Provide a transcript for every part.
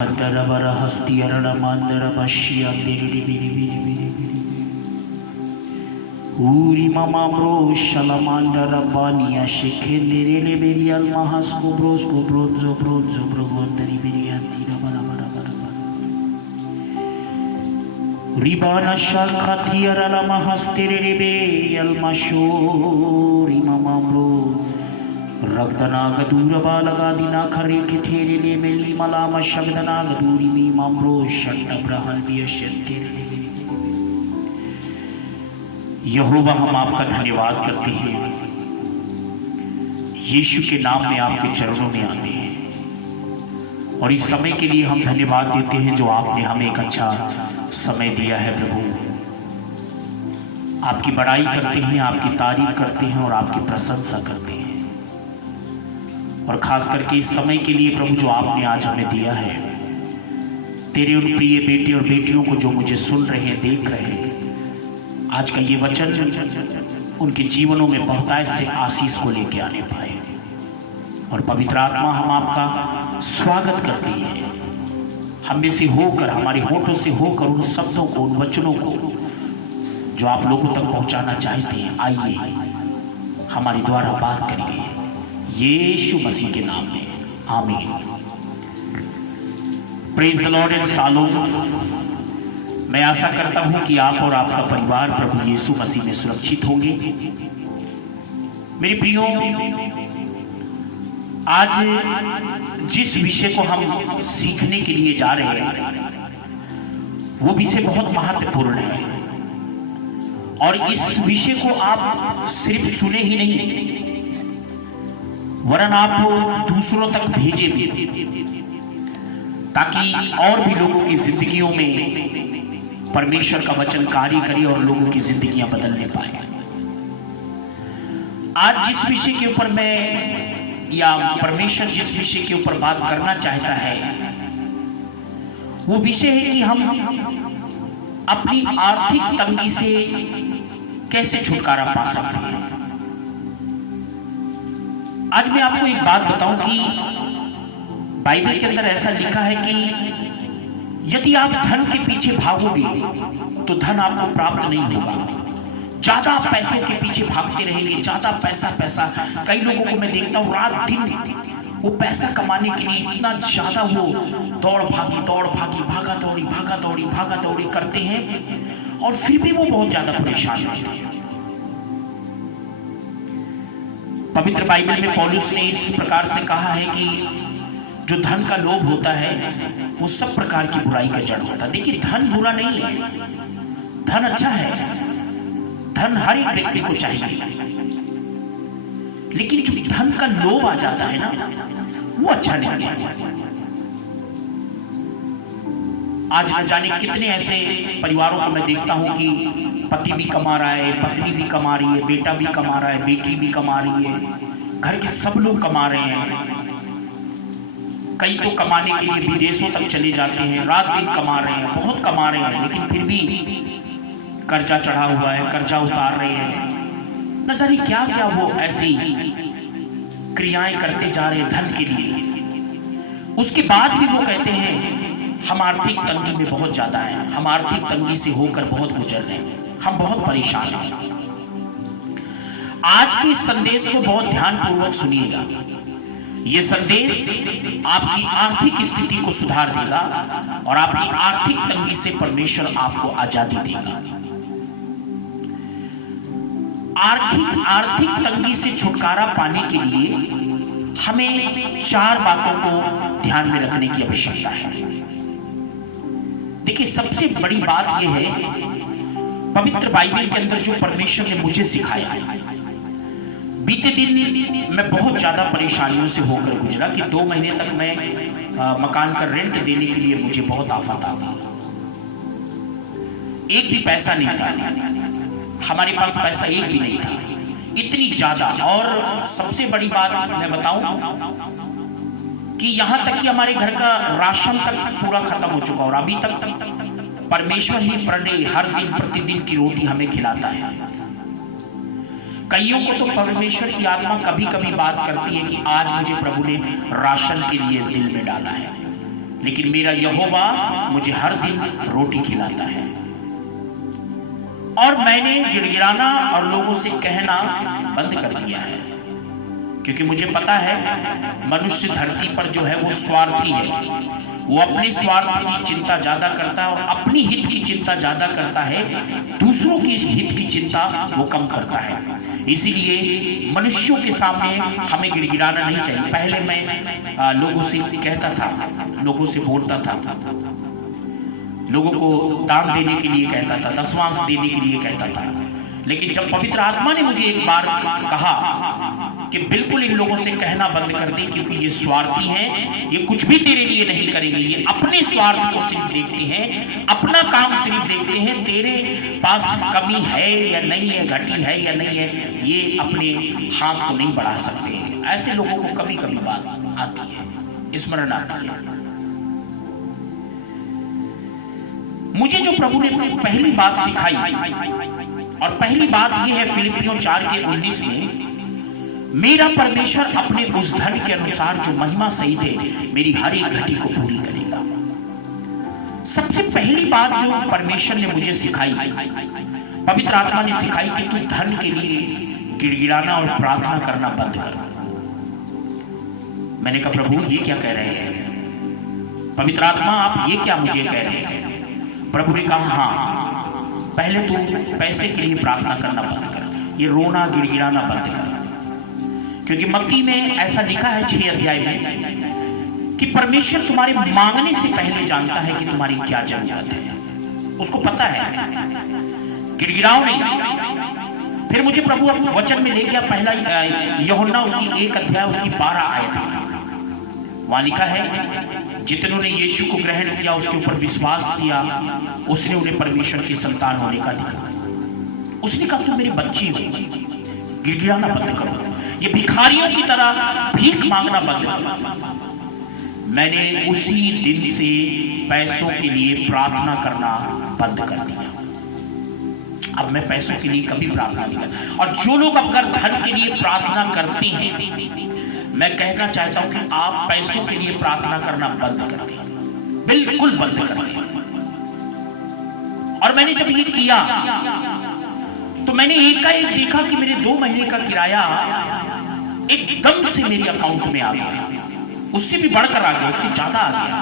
Mandara Hastiara Mandara Bashia Uri Mama Bro Shalamandara Bania Shekendere Berial Mahas Kubros Kubronzo Bronzo Brogondari Beriantira Ribana Shal Khatiara La Mahastere Berial Mashuri Mama Bro Ragdana Gadura Balagadina Kare Ketere Meli Malama Shagdana Gaduri Mi Mamro Shanta Brahal Biashente यहोवा हम आपका धन्यवाद करते हैं। यीशु के नाम में आपके चरणों में आते हैं और इस समय के लिए हम धन्यवाद देते हैं जो आपने हमें एक अच्छा समय दिया है। प्रभु आपकी बड़ाई करते हैं, आपकी तारीफ करते हैं और आपकी प्रशंसा करते हैं। और खास करके इस समय के लिए प्रभु जो आपने आज हमें दिया है, तेरे उन प्रिय बेटे और बेटियों को जो मुझे सुन रहे हैं, देख रहे हैं, आज का ये वचन उनके जीवनों में बहुतायत से आशीष को लेके आने पाए। और पवित्र आत्मा हम आपका स्वागत करते हैं। हम में से होकर, हमारे होठों से होकर उन शब्दों को, उन वचनों को जो आप लोगों तक पहुंचाना चाहते हैं, आइए हमारे द्वारा बात करिए यीशु मसीह के नाम में, आमीन। Praise the Lord and shalom. मैं आशा करता हूं कि आप और आपका परिवार प्रभु यीशु मसीह में सुरक्षित होंगे। मेरे प्रियो, आज जिस विषय को हम सीखने के लिए जा रहे हैं वो विषय बहुत महत्वपूर्ण है। और इस विषय को आप सिर्फ सुने ही नहीं, वरन आप दूसरों तक भेजे भी, ताकि और भी लोगों की जिंदगियों में परमेश्वर का वचन कार्य करे और लोगों की जिंदगियां बदलने पाए। आज जिस विषय के ऊपर मैं, या परमेश्वर जिस विषय के ऊपर बात करना चाहता है, वो विषय है कि हम अपनी आर्थिक तंगी से कैसे छुटकारा पा सकते हैं। आज मैं आपको एक बात बताऊं कि बाइबल के अंदर ऐसा लिखा है कि यदि आप धन के पीछे भागोगे तो धन आपको प्राप्त नहीं होगा। ज्यादा पैसों के पीछे भागते रहेंगे, ज्यादा पैसा। कई लोगों को मैं देखता हूँ रात दिन वो पैसा कमाने के लिए इतना ज्यादा वो दौड़ भागी, भागा दौड़ी करते हैं और फिर भी वो बहुत ज्यादा परेशान रहते हैं। पवित्र बाइबल में पौलुस ने इस प्रकार से कहा है कि जो धन का लोभ होता है वो सब प्रकार की बुराई का जड़ होता है। देखिए, धन बुरा नहीं है, धन अच्छा है, धन हर एक व्यक्ति को चाहिए, लेकिन जो धन का लोभ आ जाता है ना, वो अच्छा नहीं है। आज न जाने कितने ऐसे परिवारों को मैं देखता हूं कि पति भी कमा रहा है, पत्नी भी कमा रही है, बेटा भी कमा रहा है, बेटी भी कमा रही है, घर के सब लोग कमा रहे हैं। कई तो कमाने के लिए विदेशों तक चले जाते हैं, रात दिन कमा रहे हैं, बहुत कमा रहे हैं, लेकिन फिर भी कर्जा चढ़ा हुआ है, कर्जा उतार रहे हैं। न जाने क्या क्या वो ऐसी क्रियाएं करते जा रहे हैं धन के लिए। उसके बाद भी वो कहते हैं हम आर्थिक तंगी में बहुत ज्यादा हैं, हम आर्थिक तंगी से होकर बहुत गुजर रहे हैं, हम बहुत परेशान हैं। आज के इस संदेश को बहुत ध्यानपूर्वक सुनिएगा। ये संदेश आपकी आर्थिक स्थिति को सुधार देगा और आपकी आर्थिक तंगी से परमेश्वर आपको आजादी देगा। आर्थिक तंगी से छुटकारा पाने के लिए हमें 4 बातों को ध्यान में रखने की आवश्यकता है। देखिए, सबसे बड़ी बात यह है, पवित्र बाइबल के अंदर जो परमेश्वर ने मुझे सिखाया है, बीते दिन मैं बहुत ज्यादा परेशानियों से होकर गुजरा कि 2 महीने तक मैं मकान का रेंट देने के लिए मुझे बहुत आफत आ गई। एक भी पैसा नहीं था, हमारे पास पैसा एक भी नहीं था, इतनी ज्यादा। और सबसे बड़ी बात मैं बताऊं कि यहां तक कि हमारे घर का राशन तक पूरा खत्म हो चुका और अभी तक परमेश्वर ही पर डे, हर दिन प्रतिदिन की रोटी हमें खिलाता है। कईयों को तो परमेश्वर की आत्मा कभी कभी बात करती है कि आज मुझे प्रभु ने राशन के लिए दिल में डाला है, लेकिन मेरा यहोवा मुझे हर दिन रोटी खिलाता है। और मैंने गिड़गिड़ाना और लोगों से कहना बंद कर दिया है, क्योंकि मुझे पता है मनुष्य धरती पर जो है वो स्वार्थी है। वो अपने स्वार्थ की चिंता ज्यादा करता है और अपनी हित की चिंता ज्यादा करता है, दूसरों की हित की चिंता वो कम करता है। इसीलिए मनुष्यों के सामने हमें गिड़गिड़ाना नहीं चाहिए। पहले मैं लोगों से कहता था, लोगों से बोलता था, लोगों को दान देने के लिए कहता था, दशवांश देने के लिए कहता था। लेकिन जब पवित्र आत्मा ने मुझे एक बार कहा कि बिल्कुल इन लोगों से कहना बंद कर दे, क्योंकि ये स्वार्थी हैं, ये कुछ भी तेरे लिए नहीं करेंगे, ये अपने स्वार्थ को सिर्फ देखते हैं, अपना काम सिर्फ देखते हैं, तेरे पास कमी है या नहीं है, घटी है या नहीं है, ये अपने हाथ को नहीं बढ़ा सकते। ऐसे लोगों को कभी कभी बात आती है, स्मरण आती है। मुझे जो प्रभु ने पहली बात सिखाई, और पहली बात यह है फिलिपियों 4:19 में, मेरा परमेश्वर अपने उस धन के अनुसार जो महिमा सहित है मेरी हर एक घटी को पूरी करेगा। सबसे पहली बात जो परमेश्वर ने मुझे सिखाई, पवित्र आत्मा ने सिखाई कि तू धन के लिए गिड़गिड़ाना और प्रार्थना करना बंद कर। मैंने कहा प्रभु ये क्या कह रहे हैं, पवित्र आत्मा आप ये क्या मुझे कह रहे हैं? प्रभु ने कहा हाँ, पहले तू पैसे के लिए प्रार्थना करना बंद कर, ये रोना गिड़गिड़ाना बंद कर। क्योंकि मत्ती में ऐसा लिखा है 6 अध्याय में कि परमेश्वर तुम्हारे मांगने से पहले जानता है कि तुम्हारी क्या जरूरत है, उसको पता है, गिड़गिड़ाओ नहीं। फिर मुझे प्रभु वचन में ले गया, पहला यूहन्ना उसकी 1 अध्याय उसकी 12 आयत, वहां लिखा है जितनों ने यीशु को ग्रहण किया, उसके ऊपर विश्वास किया, उसने उन्हें परमेश्वर की संतान होने का दिखा। उसने कहा तुम मेरी बच्ची हो, गिड़गिड़ाना बंद करो, ये भिखारियों की तरह भीख मांगना बंद करो। मैंने उसी दिन से पैसों के लिए प्रार्थना करना बंद कर दिया। अब मैं पैसों के लिए कभी प्रार्थना नहीं करता। और जो लोग अगर धन के लिए प्रार्थना करते हैं, मैं कहना चाहता हूं कि आप पैसों के लिए प्रार्थना करना बंद कर दें, बिल्कुल बंद कर दें। और मैंने जब ये किया तो मैंने एकाएक देखा कि मेरे 2 महीने का किराया एकदम से मेरे अकाउंट में आ गया, उससे भी बढ़कर आ गया, उससे ज्यादा आ गया।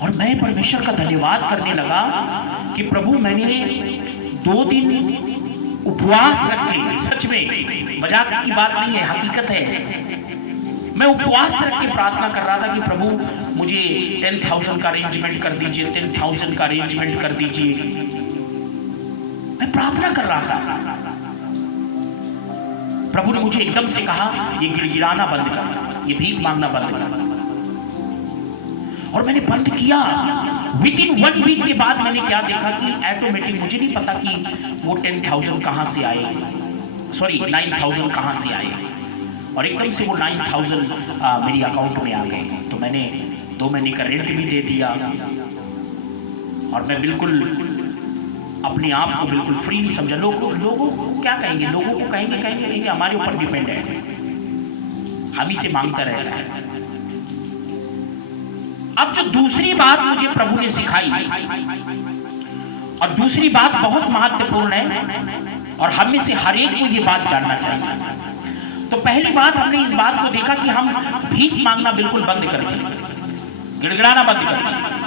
और मैं परमेश्वर का धन्यवाद करने लगा कि प्रभु मैंने 2 दिन उपवास रखे, सच में मजाक की बात नहीं है, हकीकत है। मैं उपवास रख के प्रार्थना कर रहा था कि प्रभु मुझे 10,000 का अरेंजमेंट कर दीजिए, 10,000 का अरेंजमेंट कर दीजिए। मैं प्रार्थना कर रहा था। प्रभु ने मुझे एकदम से कहा ये गिड़गिड़ाना बंद कर, ये भीख मांगना बंद कर। और मैंने बंद किया। विदिन 1 वीक के बाद मैंने क्या देखा कि ऑटोमेटिक, मुझे नहीं पता कि वो 10,000 कहां से आए, सॉरी 9,000 कहां से आए, और एकदम से वो 9,000 मेरी अकाउंट में आ गए। तो मैंने 2 महीने का रेंट भी दे दिया, और मैं बिल्कुल अपने आप को बिल्कुल फ्री नहीं समझा। लोगों को क्या कहेंगे, लोगों को कहेंगे हमारे ऊपर डिपेंड है, हम ही से मांगता रहता है। अब जो दूसरी बात मुझे प्रभु ने सिखाई, और दूसरी बात बहुत महत्वपूर्ण है और हम में से हर एक को ये बात जानना चाहिए। तो पहली बात हमने इस बात को देखा कि हम भीख मांगना बिल्कुल बंद कर दें, गिड़गिड़ाना बंद कर दें।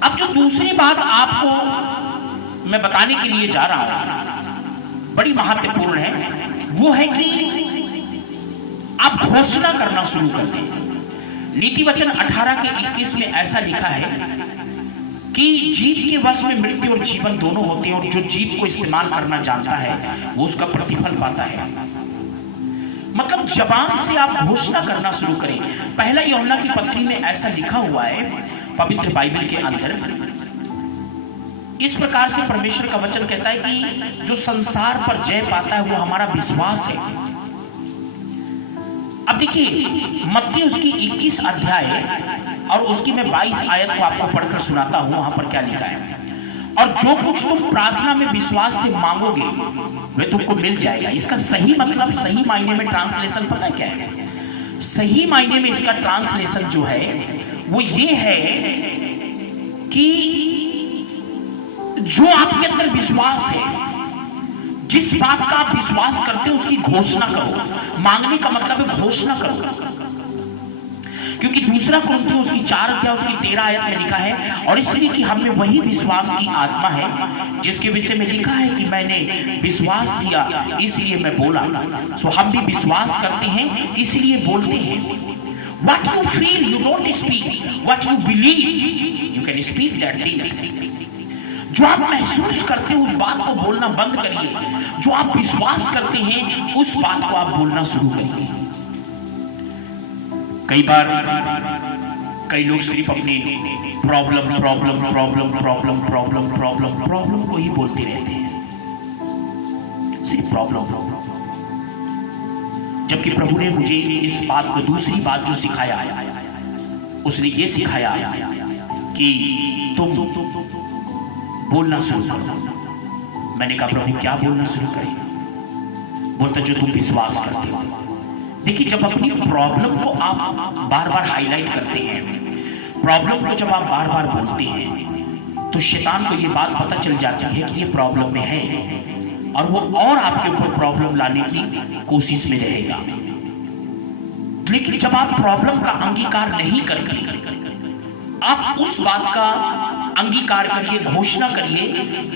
अब जो दूसरी बात आपको मैं बताने के लिए जा रहा हूं, बड़ी महत्वपूर्ण है, वो है कि आप घोषणा करना शुरू कर दें। नीति वचन 18:21 में ऐसा लिखा है कि जीभ के वश में मृत्यु और जीवन दोनों होते हैं, और जो जीभ को इस्तेमाल करना जानता है वो उसका प्रतिफल पाता है। मतलब जबान से आप घोषणा करना शुरू करें। पहला यूहन्ना की पत्री में ऐसा लिखा हुआ है, पवित्र बाइबल के अंदर इस प्रकार से परमेश्वर का वचन कहता है कि जो संसार पर जय पाता है वो हमारा विश्वास है। अब देखिए मत्ती उसकी 21 अध्याय और उसकी मैं 22 आयत को आपको पढ़कर सुनाता हूं। वहां पर क्या लिखा है, और जो कुछ तुम प्रार्थना में विश्वास से मांगोगे वह तुमको मिल जाएगा। इसका सही मतलब, सही मायने में ट्रांसलेशन पता है क्या है? सही मायने में इसका ट्रांसलेशन जो है वो ये है कि जो आपके अंदर विश्वास है, जिस बात का आप विश्वास करते हो उसकी घोषणा करो। मांगने का मतलब है घोषणा करो, क्योंकि दूसरा कुरिन्थियों उसकी 4 अध्याय उसकी 13 आयत में लिखा है, और इसलिए कि हमें वही विश्वास की आत्मा है जिसके विषय में लिखा है कि मैंने विश्वास किया इसलिए मैं बोला। सो हम भी विश्वास करते हैं इसलिए बोलते हैं। What you feel, you don't speak. What you believe, you can speak that things. जो आप महसूस करते हैं उस बात को बोलना बंद करिए। जो आप विश्वास करते हैं उस बात को आप बोलना शुरू करिए। कई बार कई लोग सिर्फ अपनी problem problem problem problem problem problem problem को ही बोलते रहते हैं, सिर्फ प्रॉब्लम प्रॉब्लम। जबकि प्रभु ने मुझे इस बात को, दूसरी बात जो सिखाया, उसने ये सिखाया कि तुम बोलना शुरू करो। मैंने कहा प्रभु क्या बोलना शुरू करें? बोलता जो तुम विश्वास करते हो। देखिए, जब अपनी प्रॉब्लम को आप बार बार हाईलाइट करते हैं, प्रॉब्लम को जब आप बार बार बोलते हैं, तो शैतान को ये बात पता चल जाती है कि ये प्रॉब्लम में है, और वो और आपके ऊपर प्रॉब्लम लाने की कोशिश में रहेगा। लेकिन जब आप प्रॉब्लम का अंगीकार नहीं करते, आप उस बात का अंगीकार करिए, घोषणा करिए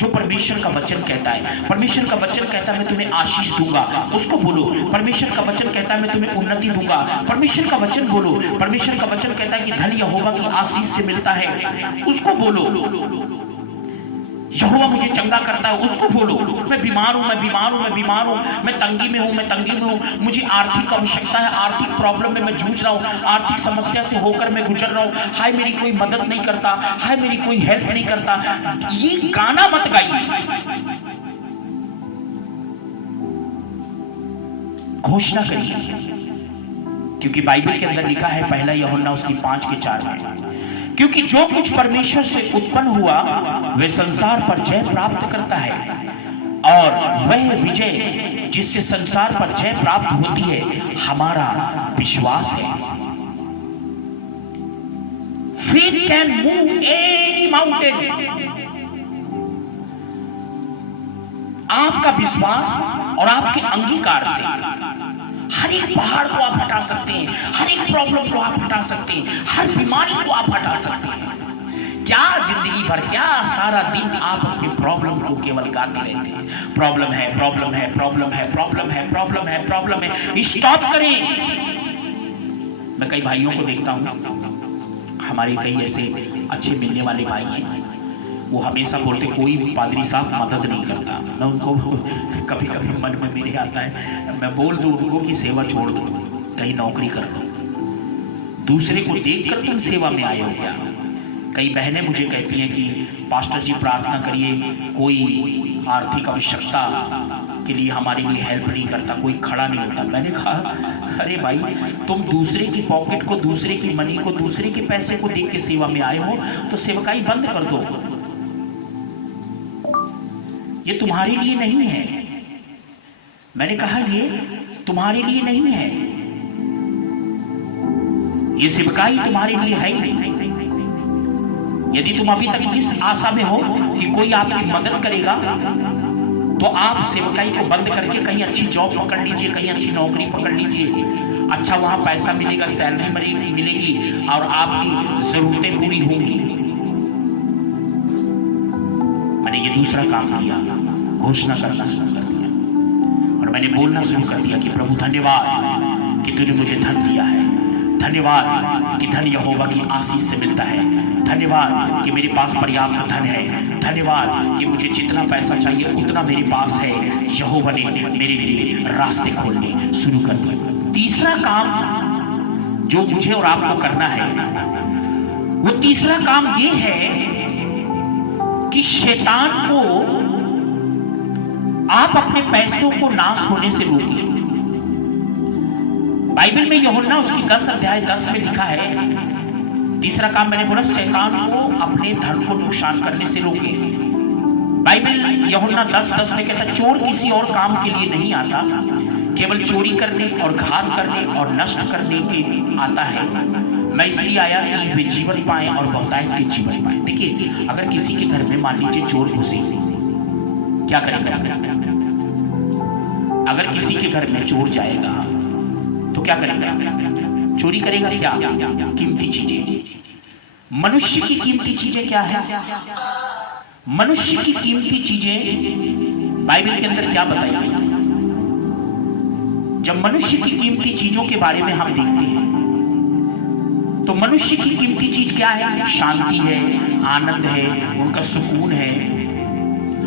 जो परमेश्वर का वचन कहता है। परमेश्वर का वचन कहता है मैं तुम्हें आशीष दूंगा, उसको बोलो। परमेश्वर का वचन कहता है मैं तुम्हें उन्नति दूंगा, परमेश्वर का वचन बोलो। परमेश्वर का वचन कहता है कि धन यहोवा की आशीष से मिलता है, उसको बोलो। यहोवा मुझे चंगा करता है, उसको बोलो। मैं बीमार हूं, मैं बीमार हूं, मैं बीमार हूं, मैं तंगी में हूं, मैं तंगी में हूं, मुझे आर्थिक आवश्यकता है, आर्थिक प्रॉब्लम में मैं जूझ रहा हूं, आर्थिक समस्या से होकर मैं गुजर रहा हूं, हाय मेरी कोई मदद नहीं करता, हाय मेरी कोई हेल्प नहीं करता। ये गाना मत गाइए, घोषणा करिए। क्योंकि बाइबल के अंदर लिखा है, पहला यूहन्ना उसकी 5:4 में, क्योंकि जो कुछ परमेश्वर से उत्पन्न हुआ वह संसार पर जय प्राप्त करता है, और वह विजय जिससे संसार पर जय प्राप्त होती है हमारा विश्वास है। Faith can move any mountain. आपका विश्वास और आपके अंगीकार से हर एक पहाड़ को आप हटा सकते हैं, हर एक प्रॉब्लम को आप हटा सकते हैं, हर बीमारी को आप हटा सकते हैं। क्या जिंदगी भर, क्या सारा दिन आप अपनी प्रॉब्लम को केवल गाते रहते हैं? प्रॉब्लम है, प्रॉब्लम है, प्रॉब्लम है, प्रॉब्लम है, प्रॉब्लम है, प्रॉब्लम है। स्टॉप करें। मैं कई भाइयों को देखता हूँ, हमारे कई ऐसे अच्छे मिलने वाले भाई हैं, वो हमेशा बोलते कोई पादरी साहब मदद नहीं करता। मैं उनको कभी कभी मन में मेरे आता है, मैं बोल दूं उनको कि सेवा छोड़ दो, कहीं नौकरी कर लो, दूसरे को देखकर तुम सेवा में आए हो क्या? कई बहनें मुझे कहती हैं कि पास्टर जी प्रार्थना करिए, कोई आर्थिक आवश्यकता के लिए हमारे लिए हेल्प नहीं करता, कोई खड़ा नहीं होता। मैंने कहा अरे भाई, तुम दूसरे की पॉकेट को, दूसरे की मनी को, दूसरे के पैसे को देख के सेवा में आए हो तो सेवकाई बंद कर दो। ये तुम्हारे लिए नहीं है। मैंने कहा ये तुम्हारे लिए नहीं है, ये सेवकाई तुम्हारे लिए है ही नहीं। यदि तुम अभी तक इस आशा में हो कि कोई आपकी मदद करेगा, तो आप सेवकाई को बंद करके कहीं अच्छी जॉब पकड़ लीजिए, कहीं अच्छी नौकरी पकड़ लीजिए। अच्छा वहां पैसा मिलेगा, सैलरी मिलेगी और आपकी जरूरतें पूरी होंगी। मैंने ये दूसरा काम किया, घोषणा करना शुरू कर दिया और मैंने बोलना शुरू कर दिया कि प्रभु धन्यवाद कि तूने मुझे धन दिया है, धन्यवाद कि धन यहोवा की आशीष से मिलता है, धन्यवाद कि मेरे पास पर्याप्त धन है, धन्यवाद कि मुझे जितना पैसा चाहिए उतना मेरे पास है। यहोवा ने मेरे लिए रास्ते खोलने शुरू कर दिए। तीसरा काम जो मुझे और आपको करना है, वो तीसरा काम ये है कि शैतान को आप अपने पैसों को नाश होने से रोकिए। बाइबल में यूहन्ना उसकी 10 अध्याय 10 में लिखा है, तीसरा काम मैंने बोला शैतान को अपने धन को नुकसान करने से रोके। बाइबल यूहन्ना 10:10 में कहता चोर किसी और काम के लिए नहीं आता केवल चोरी करने और घात करने और नष्ट करने के आता है। मैं इसलिए आया कि वे जीवन पाए और बहुतायत के जीवन पाए। देखिए, अगर किसी के घर में मान लीजिए चोर घुसे, क्या करेगा? अगर किसी के घर में चोर जाएगा तो क्या करेगा? चोरी करेगा। क्या? कीमती चीजें। मनुष्य की कीमती चीजें क्या है? मनुष्य की कीमती चीजें बाइबल के अंदर क्या बताई गई? जब मनुष्य की कीमती चीजों के बारे में हम देखते हैं तो मनुष्य की कीमती चीज क्या है? शांति है, आनंद है, उनका सुकून है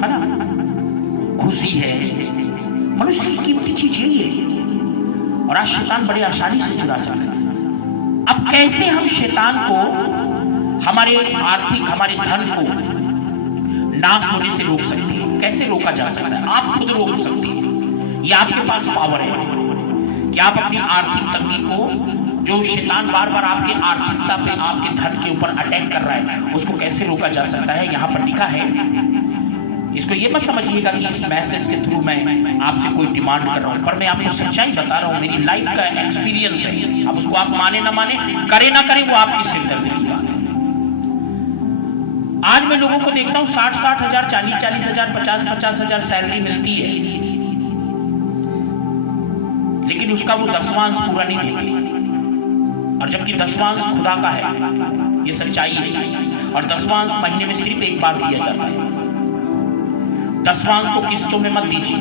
ना, खुशी है। मनुष्य की कीमती चीज यही है और आज शैतान बड़े आसानी से चुरा सकता है। अब कैसे हम शैतान को हमारे आर्थिक, हमारे धन को नाश होने से रोक सकते हैं? कैसे रोका जा सकता है? आप खुद रोक सकते हैं। ये आपके पास पावर है कि आप अपनी आर्थिक तंगी को, जो शैतान बार बार आपकी आर्थिकता पे, आपके धन के ऊपर अटैक कर रहा है, उसको कैसे रोका जा सकता है? यहाँ पर लिखा है। इसको ये मत समझिएगा कि इस मैसेज के थ्रू मैं आपसे कोई डिमांड कर रहा हूँ, पर मैं आपको सच्चाई बता रहा हूँ, मेरी लाइफ का एक्सपीरियंस है। अब उसको आप माने ना माने, करे ना करे, वो आपकी सिरदर्दी की बात है। आज मैं लोगों को देखता हूँ 60-60 हजार, 40-40 हजार, 50-50 हजार सैलरी मिलती है, लेकिन उसका वो 10वां पूरा नहीं देते। और जबकि 10वां खुदा का है, ये सच्चाई है। और 10वां महीने में सिर्फ एक बार दिया जाता है। 10वां को किस्तों में मत दीजिए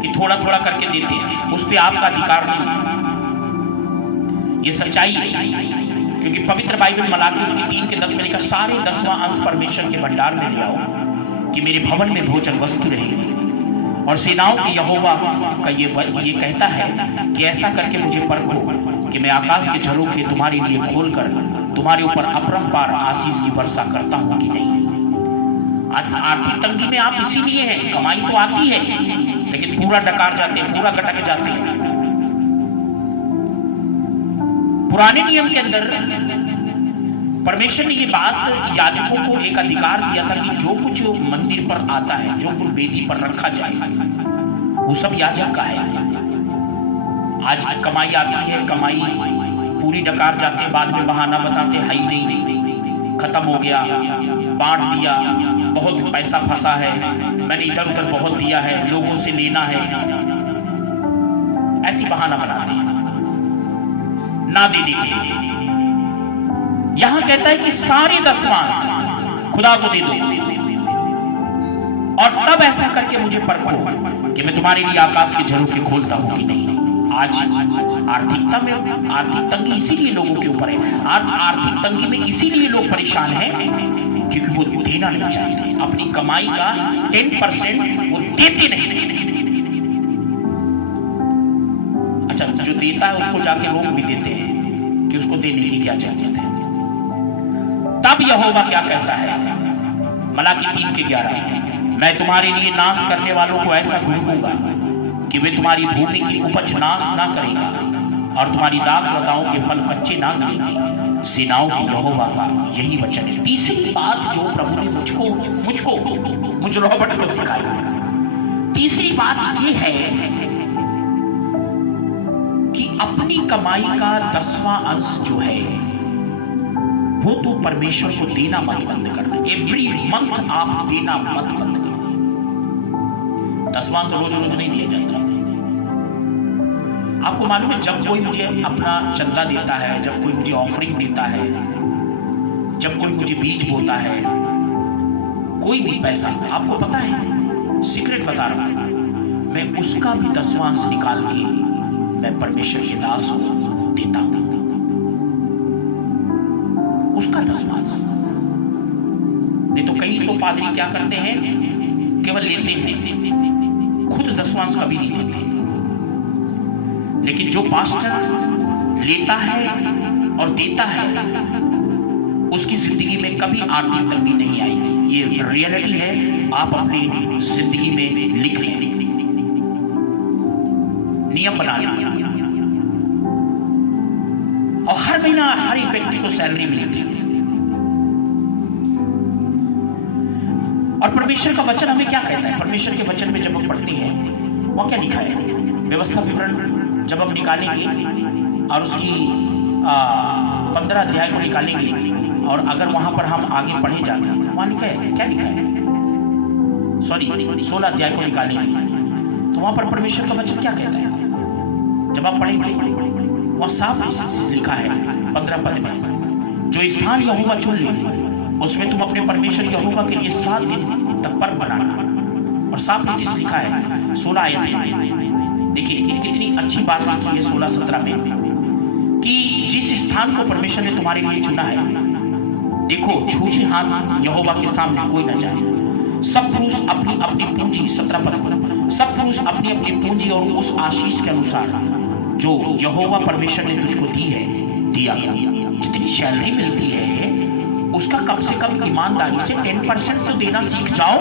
कि थोड़ा थोड़ा करके देते हैं, उस पर आपका अधिकार नहीं है। ये सच्चाई है, क्योंकि पवित्र बाइबल मलाकी उसकी 3:10 में लिखा, सारे 10वां अंश परमेश्वर के भंडार में ले आओ कि मेरे भवन में भोजन वस्तु रहे। और सेनाओं के यहोवा का ये कहता है कि ऐसा करके मुझे परखो कि मैं आकाश के झरोखे तुम्हारे लिए खोलकर तुम्हारे ऊपर अपरंपार आशीष की वर्षा करता हूं कि नहीं। आज आर्थिक तंगी में आप इसीलिए हैं, कमाई तो आती है लेकिन पूरा डकार जाते हैं, पूरा गटक जाते हैं। पुराने नियम के अंदर परमेश्वर ने ये बात याजकों को एक अधिकार दिया था कि जो कुछ मंदिर पर आता है, जो कुछ वेदी पर रखा जाए, वो सब याजक का है। आज कमाई आती है, कमाई पूरी डकार जाते हैं, बाद में बहाना बताते है ही नहीं, खत्म हो गया, बांट दिया, बहुत पैसा फंसा है, मैंने इधर उधर बहुत दिया है, लोगों से लेना है, ऐसी बहाना बनाते हैं ना देने के लिए। यहां कहता है कि सारे 10वां खुदा को दे दो और तब ऐसा करके मुझे परखो कि मैं तुम्हारे लिए आकाश के झरोखे खोलता हूं कि नहीं। आज आर्थिकता में आर्थिक तंगी इसीलिए लोगों के ऊपर है। आज आर्थिक तंगी में इसीलिए लोग परेशान हैं क्योंकि वो देना नहीं चाहते। अपनी कमाई का 10% वो देते नहीं। अच्छा, जो देता है उसको जाके लोग भी देते हैं कि उसको देने की क्या जरूरत है। तब यहोवा क्या कहता है, मलाकी 3:11, मैं तुम्हारे लिए नाश करने वालों को ऐसा घुड़कूंगा कि वे तुम्हारी भूमि की उपज नाश ना करेगा और तुम्हारी दाख लताओं के फल कच्चे ना गिरेंगे। सेनाओं की यहोवा का यही वचन है। तीसरी बात जो प्रभु ने मुझ रॉबर्ट को सिखाई, तीसरी बात ये है कि अपनी कमाई का 10वां अंश जो है वो तो परमेश्वर को देना मत बंद करना। एवरी मंथ आप देना मत बंद करना। 10वां से रोज रोज नहीं दिया जाता। आपको मालूम है, जब कोई मुझे अपना चंदा देता है, जब कोई मुझे ऑफरिंग देता है, जब कोई मुझे बीज बोता है, कोई भी पैसा, आपको पता है, सीक्रेट बता रहा हूं, मैं उसका भी 10वां अंश निकाल के मैं परमेश्वर के दास को देता हूं। उसका 10वां अंश नहीं तो कई तो पादरी क्या करते हैं, केवल लेते हैं, खुद 10वां अंश कभी नहीं देते। लेकिन जो पास्टर लेता है और देता है उसकी जिंदगी में कभी आर्थिक तंगी नहीं आएगी। ये रियलिटी है, आप अपनी जिंदगी में लिख लें, नियम बना लें। और हर महीना हर एक व्यक्ति को सैलरी मिलती है। और परमेश्वर का वचन हमें क्या कहता है? परमेश्वर के वचन में जब हम पढ़ते हैं वहां क्या लिखा है? व्यवस्था विवरण जब हम निकालेंगे और उसकी 15 अध्याय को निकालेंगे और अगर वहां पर हम आगे पढ़े जाके, वहां लिखा है, क्या लिखा है, सॉरी 16 अध्याय को निकालेंगे तो वहां पर परमेश्वर का वचन क्या कहता है। जब आप पढ़ेंगे वहां साफ लिखा है 15 पद में, जो स्थान यहोवा चुन ले उसमें तुम अपने परमेश्वर यहोवा के लिए 7 दिन तक पर्व बनाना। और साफ नीति से लिखा है 16 आयत में, देखिए कितनी अच्छी बात लिखी है 16-17 में, कि जिस स्थान को परमेश्वर ने तुम्हारे लिए चुना है, देखो छूछे हाथ यहोवा के सामने कोई न जाए। सब पुरुष अपनी अपनी पूंजी, 17 पद को, सब पुरुष अपनी अपनी पूंजी और उस आशीष के अनुसार जो यहोवा परमेश्वर ने तुझको दी है दिया। जितनी सैलरी मिलती है उसका कम से कम ईमानदारी से 10% तो देना सीख जाओ।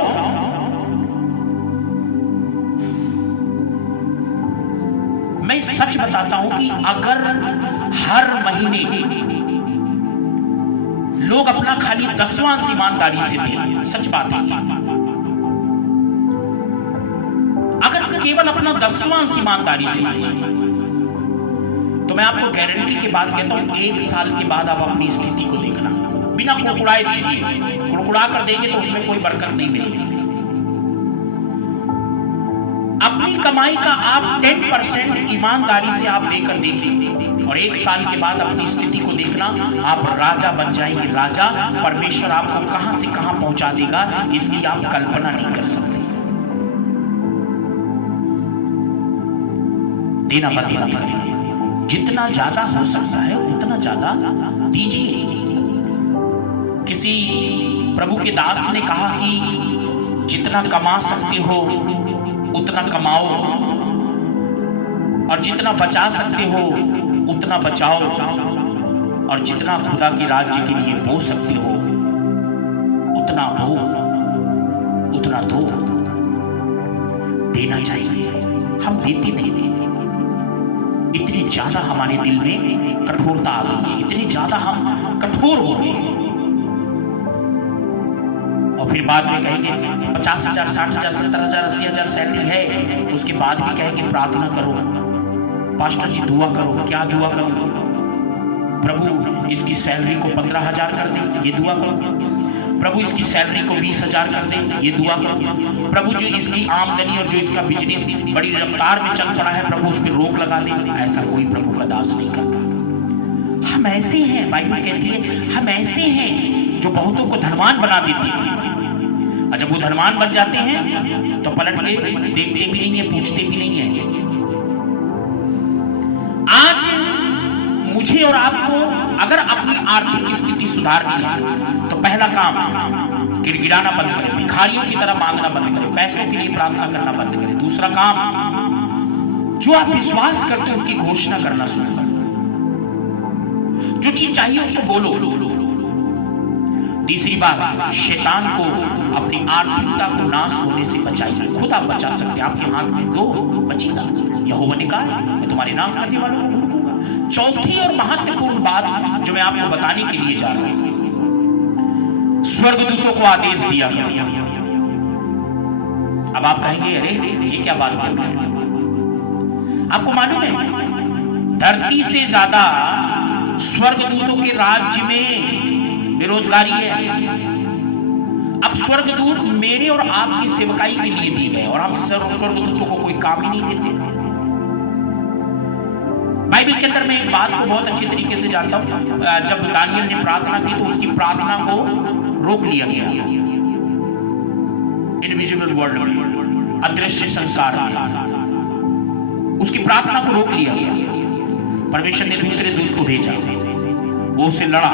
मैं सच बताता हूं कि अगर हर महीने लोग अपना खाली 10वां ईमानदारी से दें, सच बात है, अगर केवल अपना 10वां ईमानदारी से दीजिए तो मैं आपको गारंटी के बाद कहता हूं 1 साल के बाद आप अपनी स्थिति को देखना। बिना कुड़कुड़ाए दीजिए, कुड़कुड़ा कर देंगे तो उसमें कोई बरकत नहीं मिलेगी। अपनी कमाई का आप 10% ईमानदारी से आप देकर देखिए और 1 साल के बाद अपनी स्थिति को देखना, आप राजा बन जाएंगे। राजा, परमेश्वर आपको कहां से कहां पहुंचा देगा इसकी आप कल्पना नहीं कर सकते। देना बंद मत करिए, जितना ज्यादा हो सकता है उतना ज्यादा दीजिए। किसी प्रभु के दास ने कहा कि जितना कमा सकते हो उतना कमाओ और जितना बचा सकते हो उतना बचाओ और जितना खुदा के राज्य के लिए बो सकते हो उतना बो, उतना दो। देना चाहिए, हम देते नहीं हैं। इतनी ज्यादा हमारे दिल में कठोरता आ गई है, इतनी ज्यादा हम कठोर हो गए और फिर बाद में कहेंगे 50,000, 60,000, 70,000, 80,000 सैलरी है, उसके बाद भी कहेंगे प्रार्थना करो, पास्टर जी दुआ करो। क्या दुआ करो? प्रभु इसकी सैलरी को 15,000 कर दे, ये दुआ करो। प्रभु इसकी सैलरी को 20,000 कर दे, ये दुआ करो। प्रभु जो इसकी आमदनी और जो इसका बिजनेस बड़ी रफ्तार में चल पड़ा है, प्रभु उस पर रोक लगा दे। ऐसा कोई प्रभु का दास नहीं करता। हम ऐसे हैं, बाइबल कहती है हम ऐसे हैं जो बहुतों को धनवान बना देते हैं और जब वो धनवान बन जाते हैं तो पलट के देखते भी नहीं है, पूछते भी नहीं है। आज मुझे और आपको अगर अपनी आर्थिक स्थिति सुधारनी है तो पहला काम गिड़गिड़ाना बंद करें, भिखारियों की तरह मांगना बंद करें, पैसों के लिए प्रार्थना करना बंद करें। दूसरा काम, जो आप विश्वास करते हो उसकी घोषणा करना शुरू करें। जो चीज चाहिए उसको बोलो। तीसरी बात, शैतान को अपनी आर्थिकता को नाश होने से बचाइए। खुद आप बचा सकते हैं, आपके हाथ में दो बचेगा। यहोवा ने कहा मैं तुम्हारे नाश करने वालों को रोकूंगा। चौथी और महत्वपूर्ण बात जो मैं आपको बताने के लिए जा रहा हूं, स्वर्गदूतों को आदेश दिया करो। अब आप कहेंगे अरे ये क्या बात कर रहे हैं? आपको मालूम है धरती से ज्यादा स्वर्गदूतों के राज्य में बेरोजगारी है। अब स्वर्गदूत मेरे और आपकी सेवकाई के लिए दिए गए और हम स्वर्गदूतों को कोई काम ही नहीं देते। बाइबल के अंदर मैं एक बात को बहुत अच्छी तरीके से जानता हूं। जब दानियल ने प्रार्थना की तो उसकी प्रार्थना को रोक लिया गया। इनविजिबल वर्ल्ड में, अदृश्य संसार में उसकी प्रार्थना को रोक लिया गया। परमेश्वर ने दूसरे दूत को भेजा, वो उससे लड़ा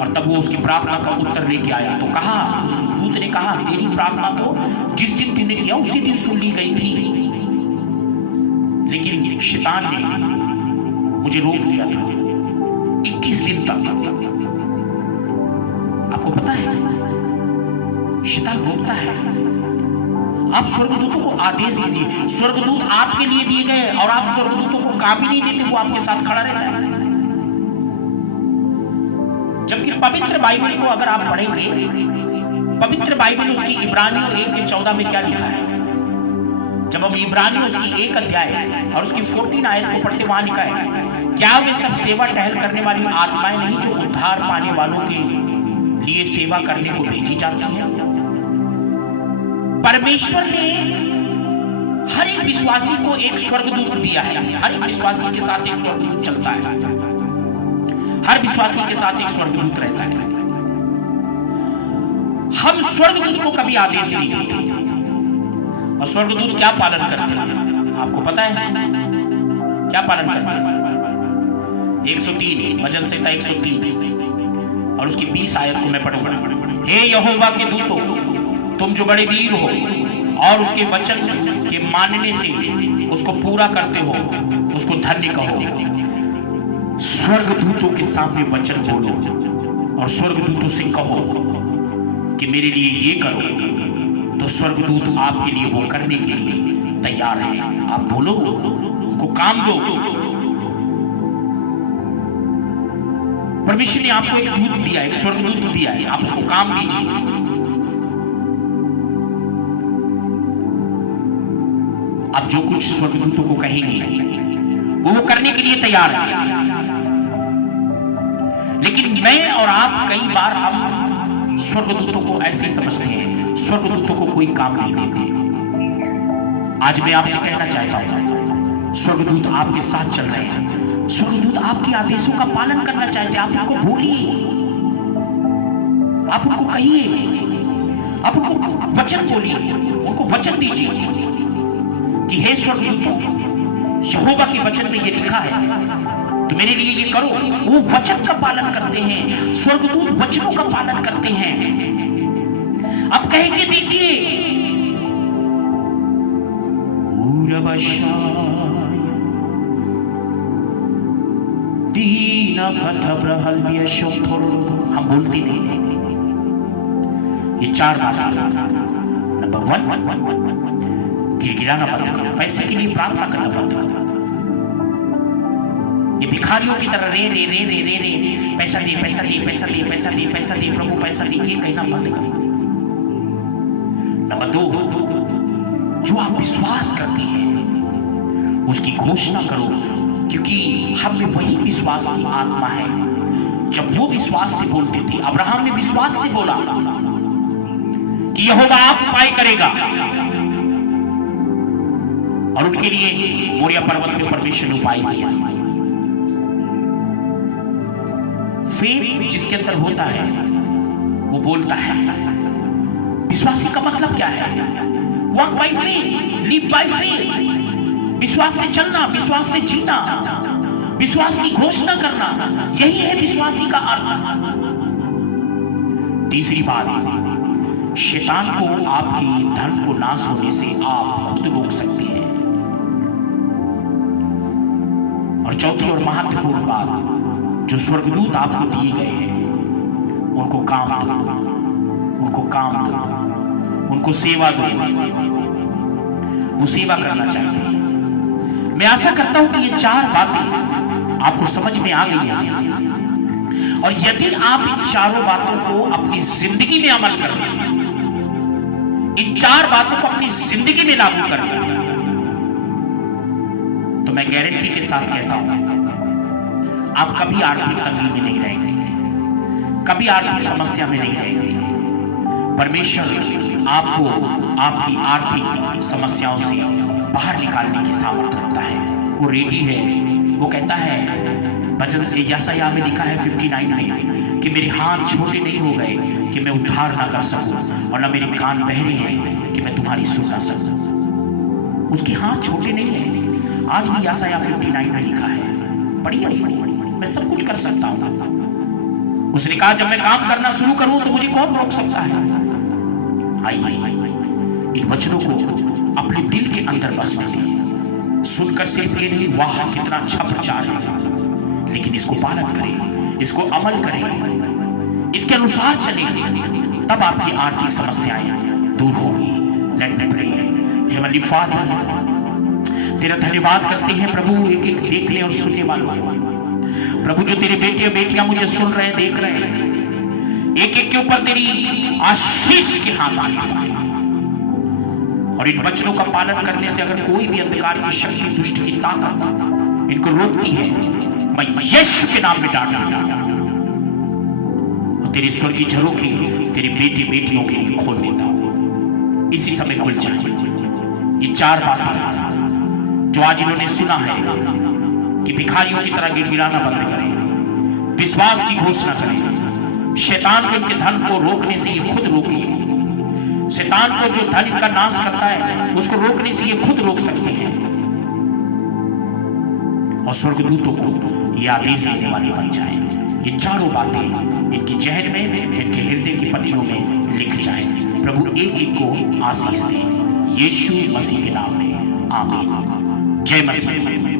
और तब वो उसकी प्रार्थना का उत्तर लेके आया। तो कहा, उस दूत ने कहा तेरी प्रार्थना तो जिस दिन तुमने किया उसी दिन सुन ली गई थी, लेकिन शैतान ने मुझे रोक दिया था 21 दिन तक। आपको पता है शैतान रोकता है। आप स्वर्गदूतों को आदेश दीजिए। स्वर्गदूत आपके लिए दिए गए और आप स्वर्गदूतों को काम ही नहीं देते, वो आपके साथ खड़ा रहता है। जबकि पवित्र बाइबल को अगर आप पढ़ेंगे, पवित्र बाइबल उसकी इब्रानियों 1:14 में क्या लिखा है? जब हम इब्रानियों उसकी 1 अध्याय और उसकी 14 आयत को पढ़ते, वहां लिखा है, क्या वे सब सेवा टहल करने वाली आत्माएं नहीं जो उद्धार पाने वालों के लिए सेवा करने को भेजी जाती हैं? परमेश्वर ने हर एक विश्वासी को एक स्वर्गदूत दिया है। हर एक विश्वासी के साथ एक स्वर्गदूत चलता है, हर विश्वासी के साथ एक स्वर्गदूत रहता है। हम स्वर्गदूत को कभी आदेश नहीं देते, और स्वर्गदूत क्या पालन करते हैं आपको पता है? क्या पालन करते हैं? 103 भजन संहिता 103 और उसकी 20 आयत को मैं पढ़ूंगा। हे यहोवा के दूतों, तुम जो बड़े वीर हो और उसके वचन के मानने से उसको पूरा करते हो, उसको धन्य कहो। स्वर्गदूतों के सामने वचन बोलो और स्वर्गदूतों से कहो कि मेरे लिए ये करो, तो स्वर्गदूत आपके लिए वो करने के लिए तैयार है। आप बोलो, उनको काम दो। परमेश्वर ने आपको एक दूत दिया, एक स्वर्गदूत दिया है, आप उसको काम दीजिए। आप जो कुछ स्वर्गदूतों को कहेंगे वो करने के लिए तैयार है। लेकिन मैं और आप कई बार हम स्वर्गदूतों को ऐसे समझते हैं, स्वर्गदूतों को कोई काम नहीं देते। आज मैं आपसे कहना चाहता हूं, स्वर्गदूत आपके साथ चल रहे हैं, स्वर्गदूत आपके आदेशों का पालन करना चाहते हैं। आप उनको बोलिए, आप उनको कहिए, आप उनको वचन बोलिए, उनको वचन दीजिए कि हे स्वर्गदूतों, यहोवा के वचन में ये लिखा है, तो मेरे लिए ये करो। वो वचन का पालन करते हैं, स्वर्गदूत वचनों का पालन करते हैं। अब कहेंगे, देखिए, हम बोलते नहीं हैं। ये 4 बातें। नंबर 1, गिड़गिड़ाना बंद करो, पैसे के लिए प्रार्थना करना बंद करो। ये भिखारियों की तरह रे रे रे रे रे रे पैसा दे, पैसा दे, पैसा दे, पैसा दे, पैसा दे, प्रभु पैसा दे, ये कहना बंद करो। नंबर 2, जो आप विश्वास करते हैं उसकी घोषणा करो, क्योंकि हम में वही विश्वास की आत्मा है। जब वो विश्वास से बोलते थे, अब्राहम ने विश्वास से बोला कि यहोवा आप उपाय करेगा, और उनके लिए मोरिया पर्वत पे परमेश्वर ने उपाय किया। फेथ जिसके अंदर होता है वो बोलता है। विश्वासी का मतलब क्या है? Walk by faith, live by faith. विश्वास से चलना, विश्वास से जीना, विश्वास की घोषणा करना, यही है विश्वासी का अर्थ। तीसरी बात, शैतान को आपके धन को नाश होने से आप खुद रोक सकते हैं। और चौथी और महत्वपूर्ण बात, जो स्वर्गदूत आपको दिए गए हैं उनको काम दो, उनको काम दो, उनको सेवा दो। वो सेवा करना चाहते हैं। मैं आशा करता हूं कि ये 4 बातें आपको समझ में आ गई हैं, और यदि आप इन 4 बातों को अपनी जिंदगी में अमल कर लें, इन 4 बातों को अपनी जिंदगी में लागू कर लें, तो मैं गारंटी के साथ कहता हूं, आप कभी आर्थिक तंगी में नहीं रहेंगे, कभी आर्थिक समस्या में नहीं रहेंगे। परमेश्वर आपको आपकी आर्थिक समस्याओं से बाहर निकालने की सामर्थ्य रखता है। वो रेडी है। वो कहता है, भजन यशायाह में लिखा है 59 में, कि मेरे हाथ छोटे नहीं हो गए कि मैं उद्धार ना कर सकूं, और ना मेरे कान बहरे हैं कि मैं तुम्हारी सुन ना सकूं। उसके हाथ छोटे नहीं है। आज भी यशायाह 59 में लिखा है, पढ़िए उसको। मैं सब कुछ कर सकता हूं। उसने कहा, जब मैं काम करना शुरू करूं तो मुझे कौन रोक सकता है? आइए इन वचनों को अपने दिल के अंदर बसने दें। सुनकर सिर्फ ये नहीं, वाह कितना अच्छा प्रचार है, लेकिन इसको पालन करें, इसको अमल करें, इसके अनुसार चलें, तब आपकी आर्थिक समस्याएं दूर होंगी। Let me pray. Heavenly father, तेरा धन्यवाद करते हैं प्रभु, एक एक देखने और सुनने वालों प्रभु, जो तेरे बेटे और बेटियां मुझे सुन रहे हैं, देख रहे हैं, एक एक के ऊपर तेरी आशीष के हाथ आने पाए, और इन वचनों का पालन करने से अगर कोई भी अंधकार की शक्ति, दुष्ट की ताकत इनको रोकती है, मैं यीशु के नाम में डांट देता हूं और तेरी स्वर्गीय झरोखे तेरे बेटे बेटियों के लिए खोल देता हूं। इसी समय खुल जाए। ये 4 बातें जो आज इन्होंने सुना है कि भिखारियों की तरह गिड़गिड़ाना बंद करें, विश्वास की घोषणा करें, शैतान के उनके धन को रोकने से ये खुद रोकिए। शैतान को जो धन का नाश करता है उसको रोकने से ये खुद रोक सकते हैं और स्वर्गदूतों को ये आदेश देने वाले बन जाए। ये 4 बातें इनकी जहन में, इनके हृदय की पट्टियों में लिख जाए। प्रभु एक एक को आशीष दे, यीशु मसीह के नाम में आमीन। जय मसीह।